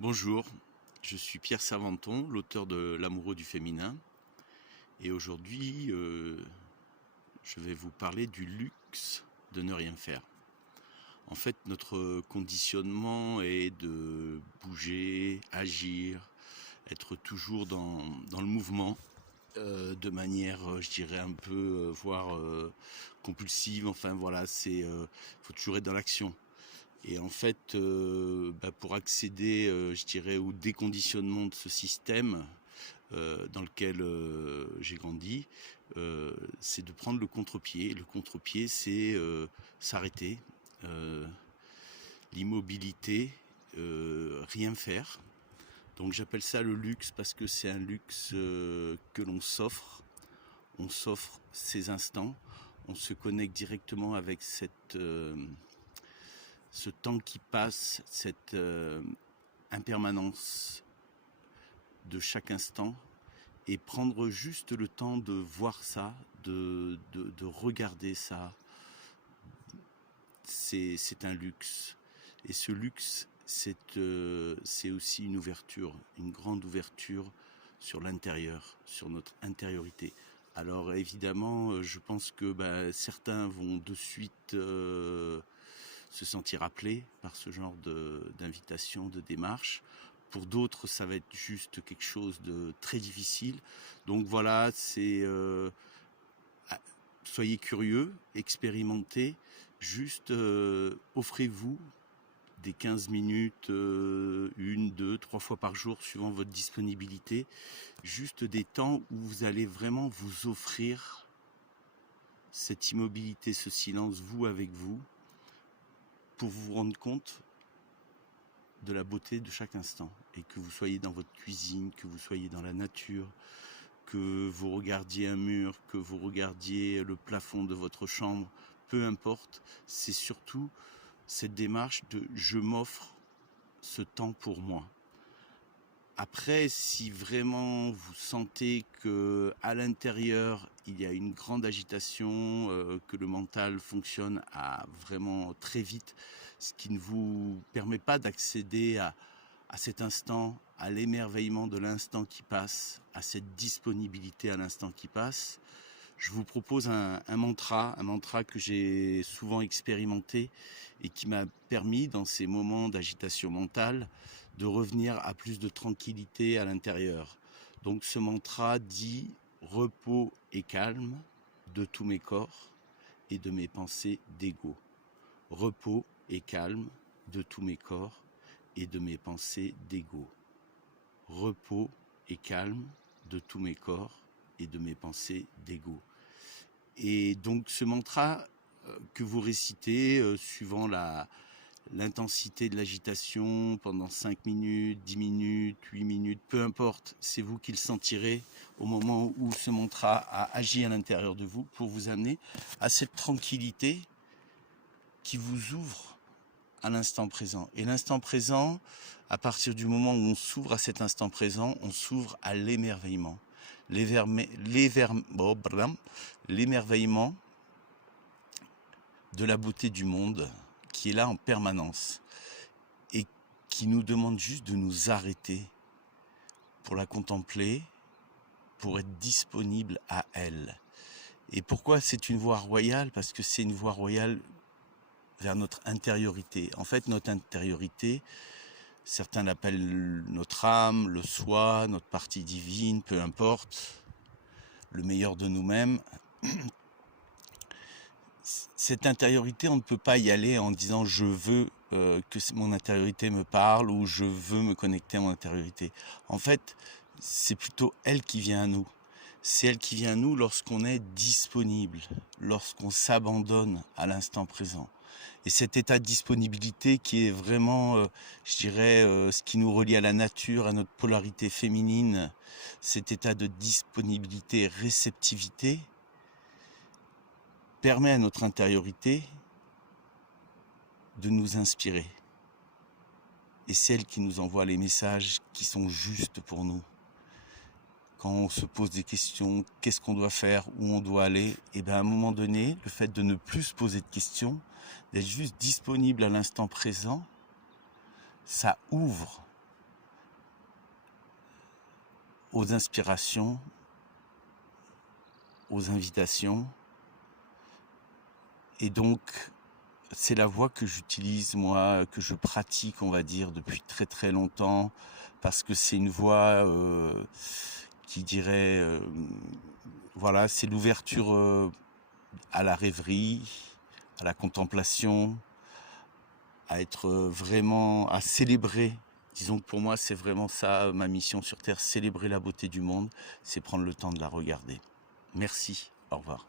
Bonjour, je suis Pierre Savanton, l'auteur de L'amoureux du féminin. Et aujourd'hui, je vais vous parler du luxe de ne rien faire. En fait, notre conditionnement est de bouger, agir, être toujours dans le mouvement, de manière, je dirais, un peu, voire compulsive. Enfin voilà, faut toujours être dans l'action. Et en fait, pour accéder, je dirais, au déconditionnement de ce système dans lequel j'ai grandi, c'est de prendre le contre-pied. Le contre-pied, c'est s'arrêter, euh, l'immobilité, rien faire. Donc j'appelle ça le luxe parce que c'est un luxe que l'on s'offre. On s'offre ces instants. On se connecte directement avec ce temps qui passe, cette impermanence de chaque instant, et prendre juste le temps de voir ça, de regarder ça, c'est un luxe. Et ce luxe, c'est aussi une ouverture, une grande ouverture sur l'intérieur, sur notre intériorité. Alors évidemment, je pense que certains vont de suite se sentir appelés par ce genre d'invitation, de démarche. Pour d'autres, ça va être juste quelque chose de très difficile. Donc voilà, soyez curieux, expérimentez, juste offrez-vous des 15 minutes, une, deux, trois fois par jour, suivant votre disponibilité, juste des temps où vous allez vraiment vous offrir cette immobilité, ce silence, vous avec vous, pour vous rendre compte de la beauté de chaque instant, et que vous soyez dans votre cuisine, que vous soyez dans la nature, que vous regardiez un mur, que vous regardiez le plafond de votre chambre, peu importe, c'est surtout cette démarche de je m'offre ce temps pour moi. Après, si vraiment vous sentez que à l'intérieur il y a une grande agitation, que le mental fonctionne à vraiment très vite, ce qui ne vous permet pas d'accéder à cet instant, à l'émerveillement de l'instant qui passe, à cette disponibilité à l'instant qui passe, je vous propose un mantra que j'ai souvent expérimenté et qui m'a permis, dans ces moments d'agitation mentale, de revenir à plus de tranquillité à l'intérieur. Donc ce mantra dit repos et calme de tous mes corps et de mes pensées d'ego. Repos et calme de tous mes corps et de mes pensées d'ego. Repos et calme de tous mes corps et de mes pensées d'ego. Et donc ce mantra que vous récitez suivant l'intensité de l'agitation pendant 5 minutes, 10 minutes, 8 minutes, peu importe, c'est vous qui le sentirez au moment où ce mantra a agi à l'intérieur de vous pour vous amener à cette tranquillité qui vous ouvre à l'instant présent. Et l'instant présent, à partir du moment où on s'ouvre à cet instant présent, on s'ouvre à l'émerveillement. L'émerveillement de la beauté du monde qui est là en permanence et qui nous demande juste de nous arrêter pour la contempler, pour être disponible à elle. Et pourquoi c'est une voie royale? Parce que c'est une voie royale vers notre intériorité. En fait, notre intériorité, certains l'appellent notre âme, le soi, notre partie divine, peu importe, le meilleur de nous-mêmes. Cette intériorité, on ne peut pas y aller en disant je veux que mon intériorité me parle ou je veux me connecter à mon intériorité. En fait, c'est plutôt elle qui vient à nous. C'est elle qui vient à nous lorsqu'on est disponible, lorsqu'on s'abandonne à l'instant présent. Et cet état de disponibilité qui est vraiment, je dirais, ce qui nous relie à la nature, à notre polarité féminine, cet état de disponibilité, réceptivité, permet à notre intériorité de nous inspirer. Et c'est elle qui nous envoie les messages qui sont justes pour nous. Quand on se pose des questions, qu'est-ce qu'on doit faire, où on doit aller, et bien à un moment donné, le fait de ne plus se poser de questions, d'être juste disponible à l'instant présent, ça ouvre aux inspirations, aux invitations. Et donc, c'est la voie que j'utilise, moi, que je pratique, on va dire, depuis très très longtemps, parce que c'est une voie qui dirait, voilà, c'est l'ouverture à la rêverie, à la contemplation, à être vraiment, à célébrer. Disons que pour moi, c'est vraiment ça, ma mission sur Terre, célébrer la beauté du monde, c'est prendre le temps de la regarder. Merci, au revoir.